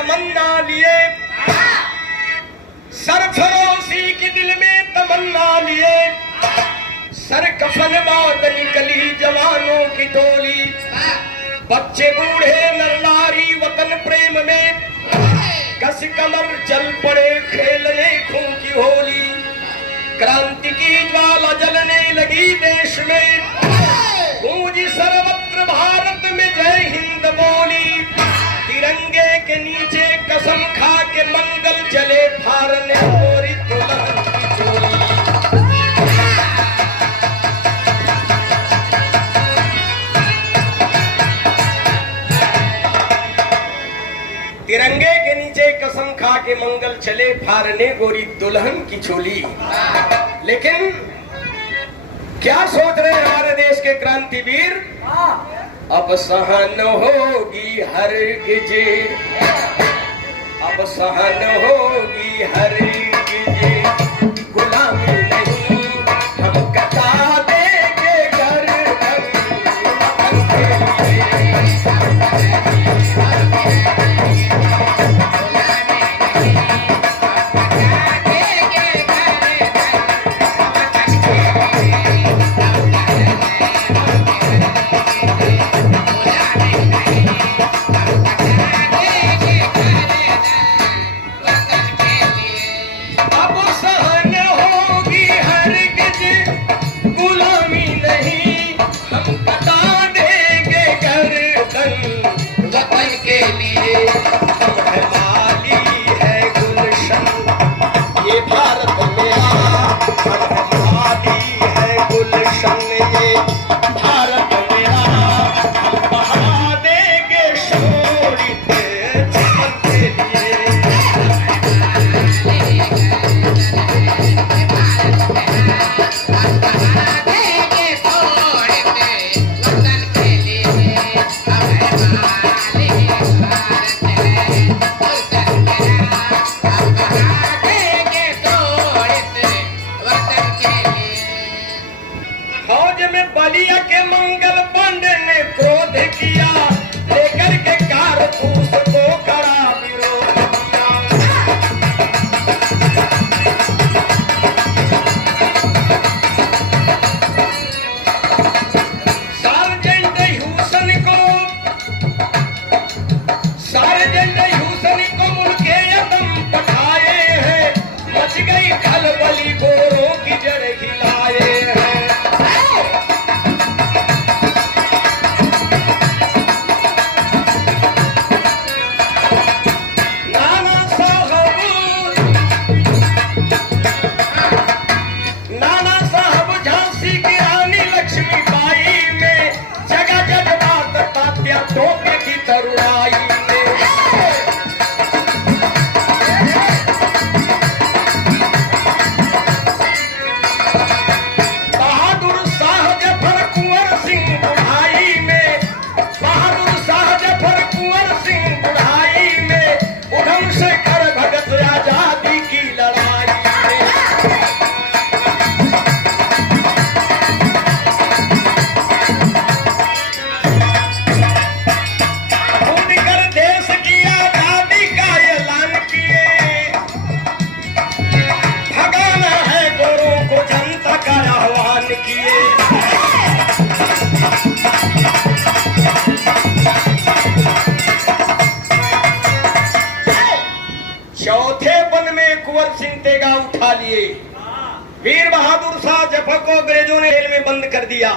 तमन्ना लिए, सरफरोशी की दिल में तमन्ना लिए, सर कफन बात निकली जवानों की टोली, बच्चे बूढ़े नर नारी वतन प्रेम में कस कमर चल पड़े खेलने खून की होली। क्रांति की ज्वाला जलने लगी देश में, गूंजी सर्वत्र भारत में जय हिंद बोली। तिरंगे के नीचे कसम खा के मंगल चले फारने गोरी दुल्हन की चोली। तिरंगे के नीचे कसम खा के मंगल चले फारने गोरी दुल्हन की चोली। लेकिन क्या सोच रहे हैं हमारे देश के क्रांतिवीर? अब सहन होगी हरगिज़, अब सहन होगी हरगिज़, गुलामी नहीं हम कटा देंगे गर्दन वतन के लिए। वीर बहादुर शाह जफर को अंग्रेजों ने जेल में बंद कर दिया।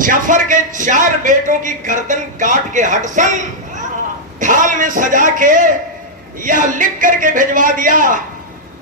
जफर के 4 बेटों की गर्दन काट के हडसन थाल में सजा के यह लिख करके भिजवा दिया,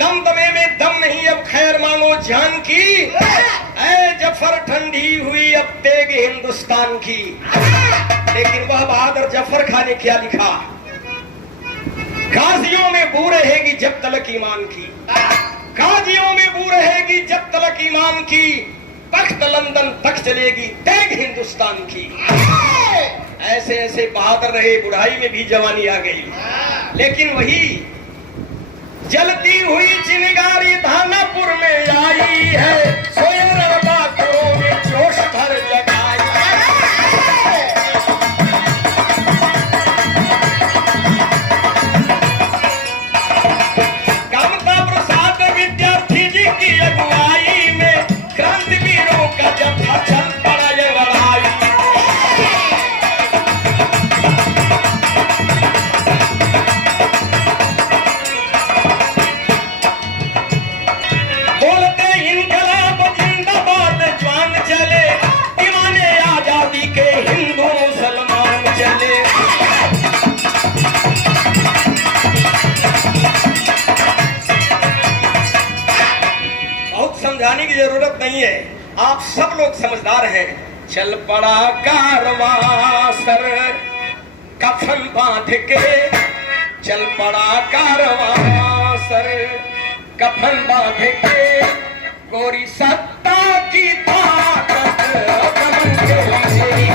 दमदमे में दम नहीं अब खैर मांगो जान की, ऐ जफर ठंडी हुई अब तेग हिंदुस्तान की। लेकिन वह बहादुर जफर खान ने क्या लिखा? गाजियों में बू रहेगी जब तलक ईमान की, गाजियों में बू रहेगी जब तलक ईमान की, तख्त लंदन तक चलेगी तेग हिंदुस्तान की। ऐसे ऐसे बहादुर रहे, बुढ़ाई में भी जवानी आ गई। लेकिन वही जलती हुई चिनगारी धानापुर में आई है, सोयर बातों में जोश भर जगाई। की जरूरत नहीं है, आप सब लोग समझदार हैं। चल पड़ा कारवां सर कफन बांध के, चल पड़ा कारवां सर कफन बांध के, गोरी सत्ता की ताकत दमन के लिए।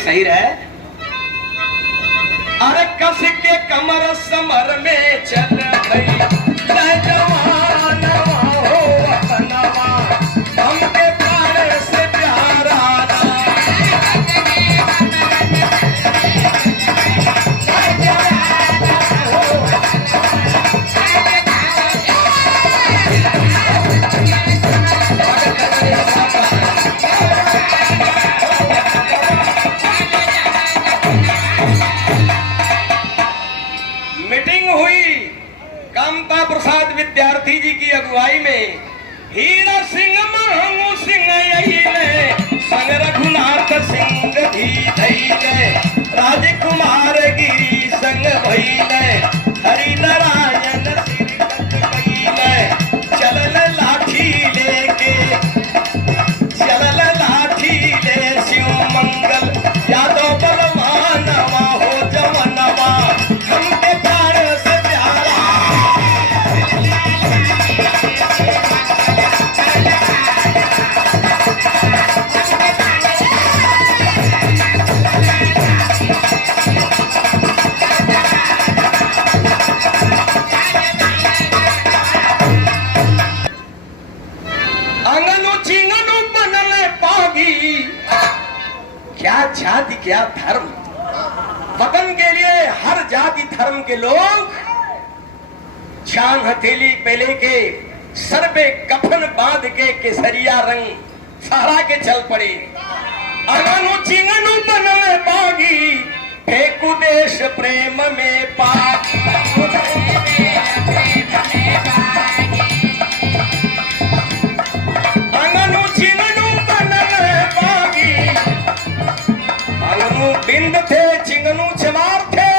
सही रहे। अरे कस के कमर समर में चल गई जवानवा हो वतनवा, हमके प्यार से प्यारा विद्यार्थी जी की अगुवाई में। हीरा सिंह महमू सिंह संग रघुनाथ सिंह भी धैले, राजकुमार गिरी संग भैले, हरि नारायण चलल लाठी लेके, चलल लाठी ले शिव मंगल यादव बलवानवा हो जवनवा, हमके प्यार से प्यारा क्या जाति क्या धर्म, वतन के लिए हर जाति धर्म के लोग शान हथेली पे लेके, सर पे कफन बांध के केसरिया रंग फहरा के चल पड़े। अगनु चिंगनु बनवे पागी, फेंकू देश प्रेम में पागी। अगनु चिंगनु बनवे पागी, अगनु बिंद थे चिंगनु चमार थे।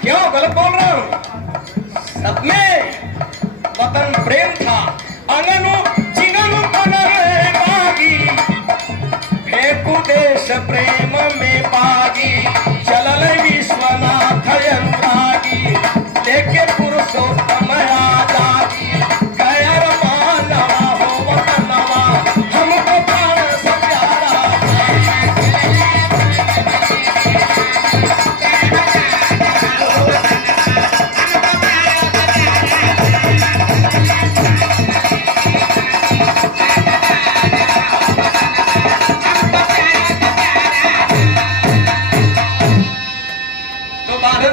क्यों गलत बोल रहा हूं? सब में वतन प्रेम था। अगनु चिंगनु बनवे पागी, फेंकू देश प्रेम में पागी, चलल विश्वनाथ अनुरागी, लेके पुरुषोत्तम आजादी, गैर मानवा हो वतनवा, हमको प्राण से प्यारा।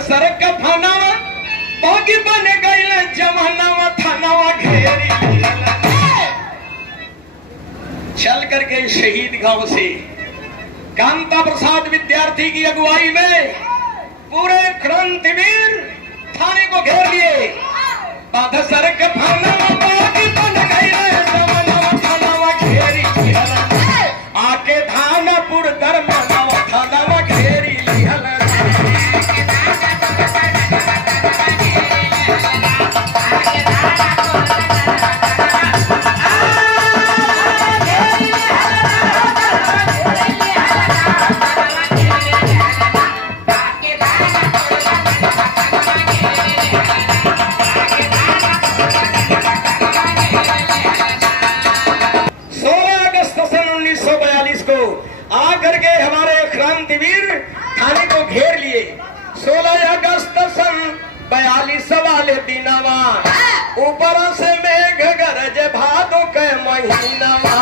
सरक थानावा बागी बन गईल जवानावा, थानावा घेरी चल करके शहीद गांव से कांता प्रसाद विद्यार्थी की अगुवाई में पूरे क्रांतिवीर थाने को घेर लिए। बाधा सरक थानावा बागी बन गईल जवानावा, थानावा घेरी आके धानापुर दरमनावा, थानावा घेरी लिहल। सीनवा ऊपर से मेघ गरज भादो के महीनवा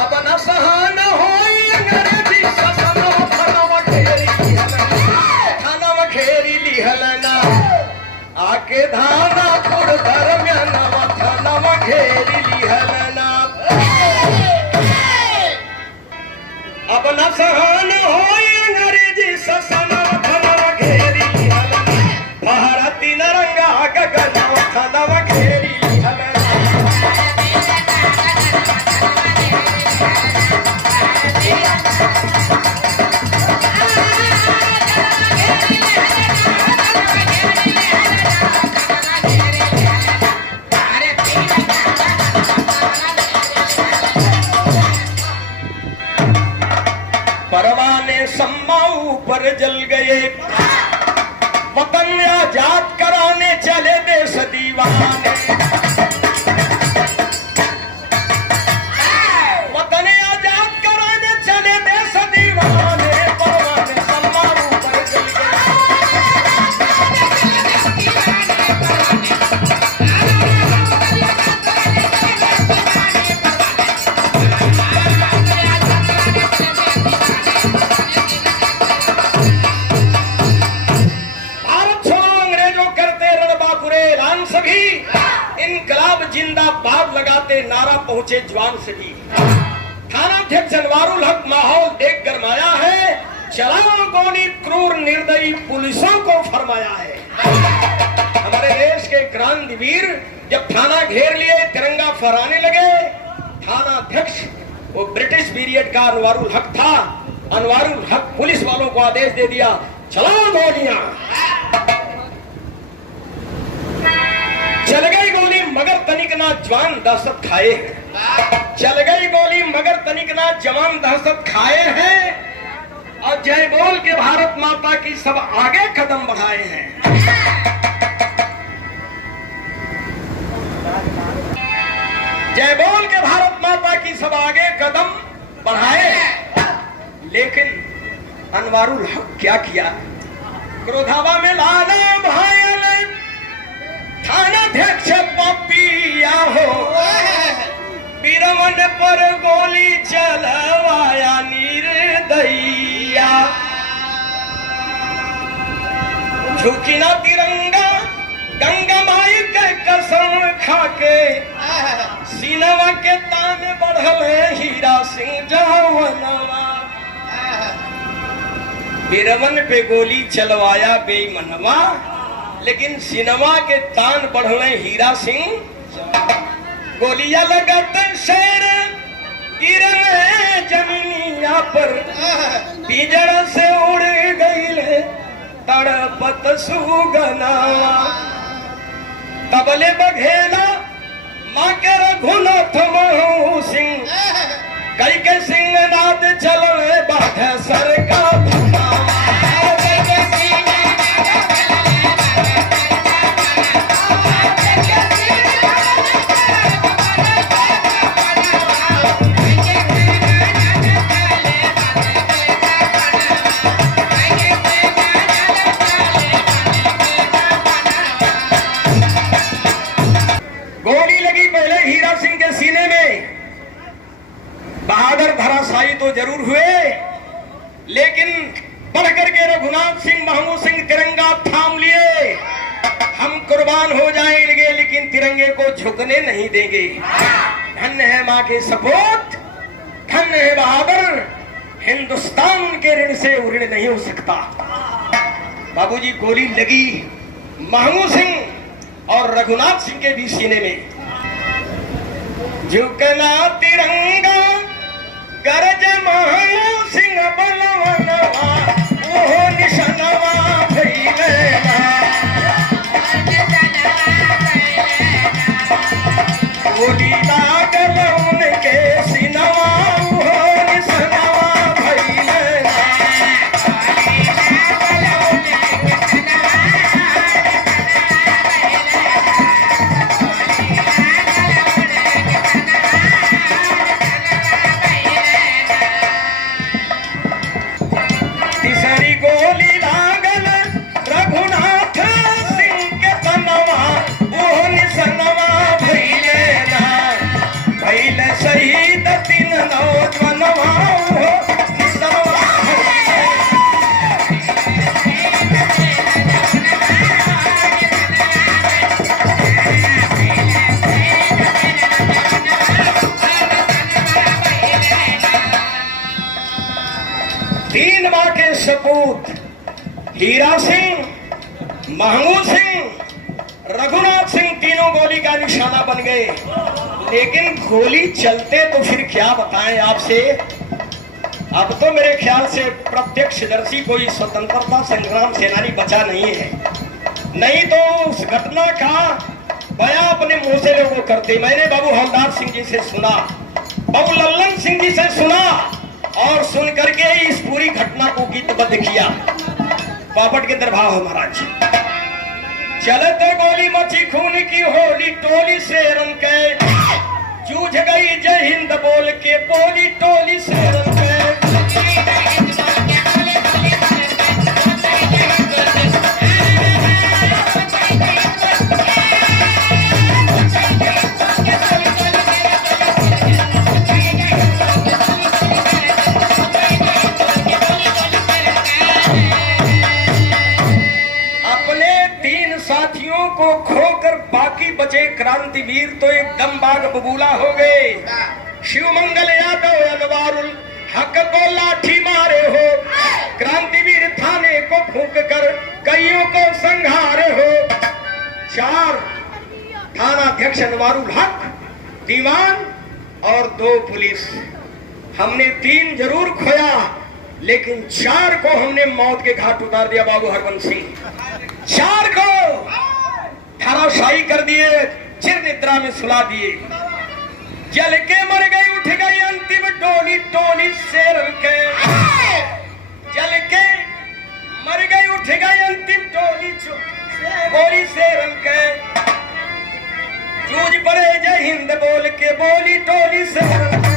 अब न सहन होई अंग्रेजी ससनो थानव घेरी लिहलना आके धाना पुर धर्म्यनवा थानव घेरी लिहलना अब न सहन होई अंग्रेजी ससनो थानव घेरी लिहलना भारती नरंगा गगनव थानव घेरी लिहलना परवाने सम्माऊ पर जल गए वतन आजाद कराने चले देश दीवाने वतन आजाद कराने चले देश दीवाने परवाने सम्माऊ पर जल जिंदाबाद लगाते नारा पहुंचे जवान सभी थानाध्यक्ष अनवारुल हक माहौल देख गरमाया है चलाओ गोली क्रूर निर्दयी पुलिसों को फरमाया है। हमारे देश के क्रांतिवीर जब थाना घेर लिए तिरंगा फहराने लगे थानाध्यक्ष वो ब्रिटिश पीरियड का अनवारुल हक था। अनवारुल हक पुलिस वालों को आदेश दे दिया चलाओ गोलियां। चल गई गोली मगर तनिक ना जवान दहशत खाए हैं। चल गई गोली मगर तनिक ना जवान दहशत खाए हैं और जय बोल के भारत माता की सब आगे कदम बढ़ाए हैं। जय बोल के भारत माता की सब आगे कदम बढ़ाए। लेकिन अनवारुल हक क्या किया क्रोधावा में लाला भाई थानाध्यक्ष पपिया हो बीरमन पर गोली चलवाया निर्दयिया झुकी ना तिरंगा गंगा माई के कसम खाके सीनवा के तान बढ़ल हीरा सिंह जवानवा बीरमन पे गोली चलवाया बेईमनवा लेकिन सिनेमा के तान बढ़ने हीरा सिंह गोलियां लगत शेर गिरने जमीनिया पर पिजड़ा से उड़ गई तड़पत सुगना तबले बघेला माँ के रघुनाथ महू सिंह कई के सिंह नाद चल बाध सर का बहादुर धराशायी तो जरूर हुए लेकिन बढ़कर के रघुनाथ सिंह महमूद सिंह तिरंगा थाम लिए। हम कुर्बान हो जाएंगे लेकिन तिरंगे को झुकने नहीं देंगे। धन्य है माँ के सपूत, धन्य है बहादुर, हिंदुस्तान के ऋण से ऋण नहीं हो सकता। बाबूजी गोली लगी महमूद सिंह और रघुनाथ सिंह के भी सीने में। झुकना तिरंगा गरज महमूद सिंह बलवनवा ओहो निशनवा भइलेना गोली लागल उनके सिनवा ओहो निशनवा भइलेना सपूत हीरा सिंह, महमूद सिंह, रघुनाथ सिंह तीनों गोली का निशाना बन गए। लेकिन गोली चलते तो फिर क्या बताएं आपसे। अब तो मेरे ख्याल से प्रत्यक्षदर्शी कोई स्वतंत्रता संग्राम सेनानी बचा नहीं है, नहीं तो उस घटना का बयां अपने मुंह से लोगों करते। मैंने बाबू हवलदार सिंह जी से सुना, बाबू लल्लन सिंह जी से सुना और सुन करके इस पूरी घटना को गीतबद्ध किया। बापट के दरबार हो महाराज। चलते गोली मची खून की होली, टोली से रंग के जूझ गई जय हिंद बोल के बोली, टोली से रंग के। साथियों को खोकर बाकी बचे क्रांतिवीर तो एकदम बाग बबूला हो गए। शिवमंगल यादव अनवारुल हक को लाठी मारे हो, क्रांतिवीर थाने को फूंक कर कईयों को संहारे हो। 4 थानाध्यक्ष अनवारुल हक, दीवान और 2 पुलिस। हमने 3 जरूर खोया, लेकिन 4 को हमने मौत के घाट उतार दिया। बाबू हरवंश सिंह 4 को धराशायी कर दिए, चिर निद्रा में सुला दिए। जल के मर गई उठ गई अंतिम डोली, टोली से रंग के। जल के मर गई उठ गई अंतिम डोली, गोली से रंग के। जूझ पड़े जय हिंद बोल के बोली, टोली से रंग के।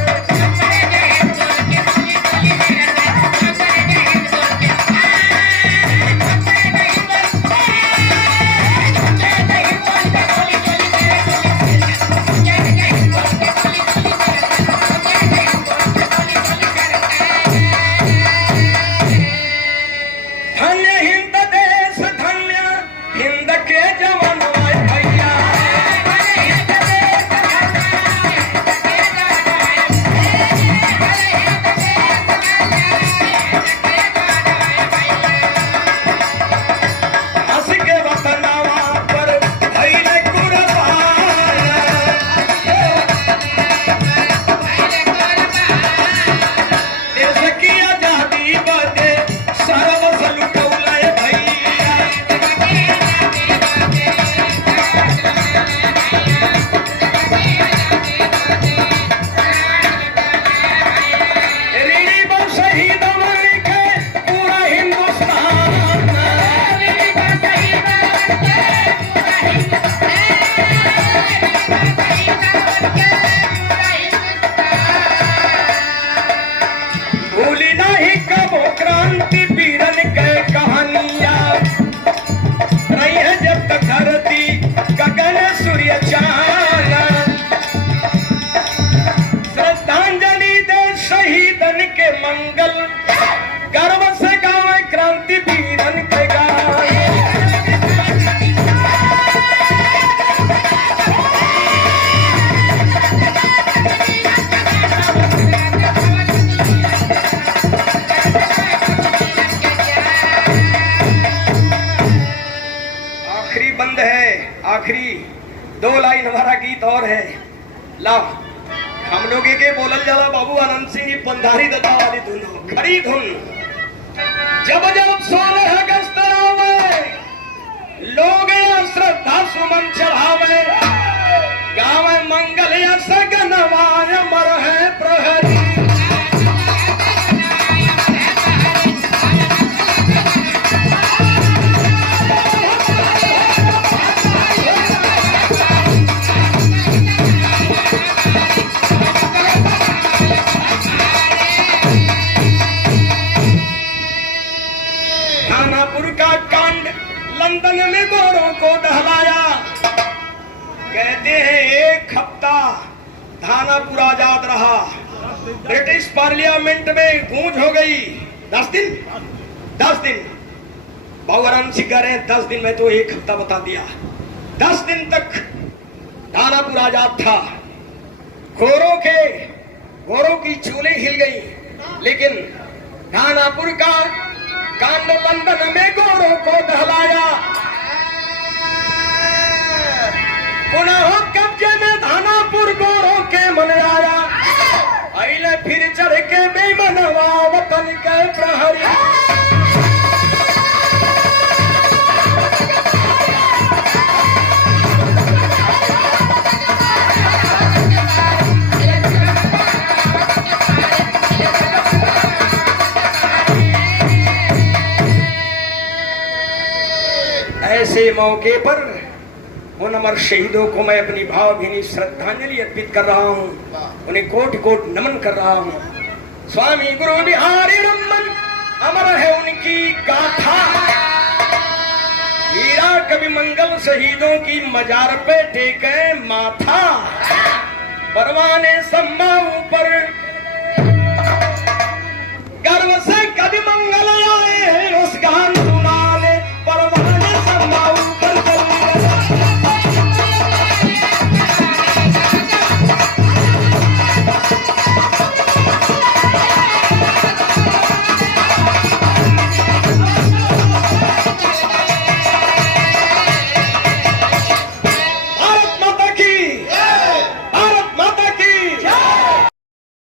आखिरी 2 लाइन हमारा गीत और है। ला हम लोग के बोलल जाला बाबू आनंद सिंह जी पंधारी दत्ता वाली धुन, खरी धुन। जब जब 16 अगस्त आवे, लोग श्रद्धा सुमन चढ़ावे, गावे मंगल सगनवाय मर है प्रहरी। लंदन में गोरों को दहलाया, कहते हैं 1 हफ्ता थानापुर आजाद रहा। ब्रिटिश पार्लियामेंट में गूंज हो गई। 10 दिन बाबूराम सिंह कह रहे हैं 10 दिन में तो 1 हफ्ता बता दिया। 10 दिन तक थानापुर आजाद था। गोरों की चूलें हिल गई, लेकिन थानापुर का कांड बंधन में गोरों को दहलाया, पुनः कब्जे में धानापुर गोरों के मन आया, अइले फिर चढ़ के बेमनवा वतन के प्रहरी। ऐसे मौके पर उन अमर शहीदों को मैं अपनी भावभीनी श्रद्धांजलि अर्पित कर रहा हूँ, उन्हें कोटि कोटि नमन कर रहा हूँ। स्वामी गुरु बिहारी रमन अमर है उनकी गाथा, हीरा कवि मंगल शहीदों की मजार पे टेके माथा, परवाने सम्मा ऊपर गर्व से कवि मंगल आए हैं उस गान